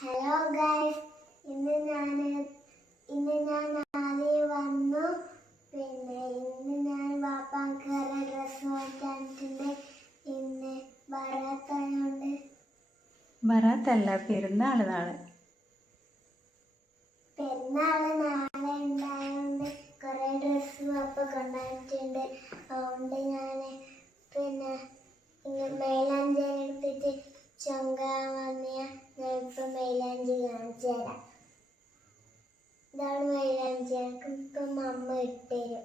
Hello guys ഇന്ന് ഞാൻ ഇന്ന് ഞാൻ ആദ്യം വന്നു. പിന്നെ ഇന്ന് ഞാൻ വാപ്പാക്കാരെ ഡ്രസ്സ് മാറ്റാനിട്ടുണ്ട്. ഇന്ന് ബറാത്തായോണ്ട് ബറാത്തല്ല പെരുന്നാൾ നാളെ. പെരുന്നാൾ നാളെ ഉണ്ടായതുകൊണ്ട് കുറേ ഡ്രസ്സ് വാപ്പ കൊണ്ടുവന്നിട്ടുണ്ട് അതുകൊണ്ട് ഞാൻ പിന്നെ ഇങ്ങനെ മൈലാഞ്ചി എടുത്തിട്ട് ചൊങ്കാൻ വന്നിയ ഞാൻ ഇപ്പം മൈലാഞ്ചി കാണിച്ചു തരാം ഇതാണ് മൈലാഞ്ചി ഇപ്പം അമ്മ ഇട്ടുതരും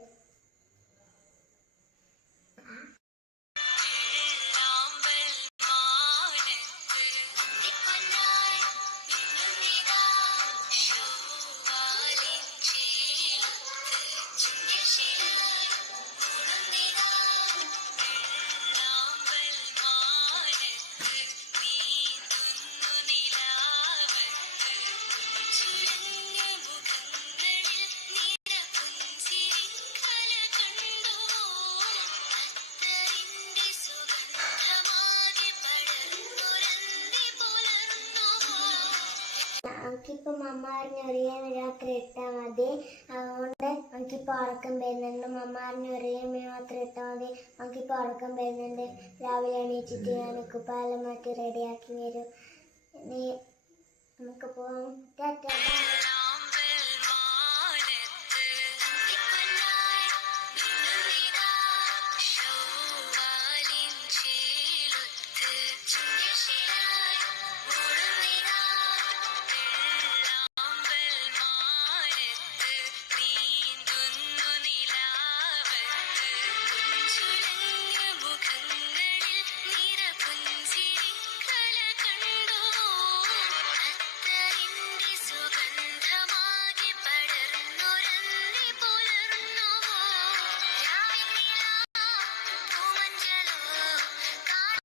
നമുക്കിപ്പം അമ്മ പറഞ്ഞ ഒരേ മാത്രം ഇട്ടാൽ മതി. അതുകൊണ്ട് എനിക്കിപ്പോ ഉറക്കം വരുന്നുണ്ട്. അമ്മ പറഞ്ഞ ഒരേ മാത്രം ഇട്ടാൽ മതി. എനിക്കിപ്പോ ഉറക്കം വരുന്നുണ്ട്. രാവിലെ എണീച്ചിട്ട് ഞാൻ കുപ്പാലം മാറ്റി റെഡിയാക്കി വരും നീ നമുക്ക് ബൈ.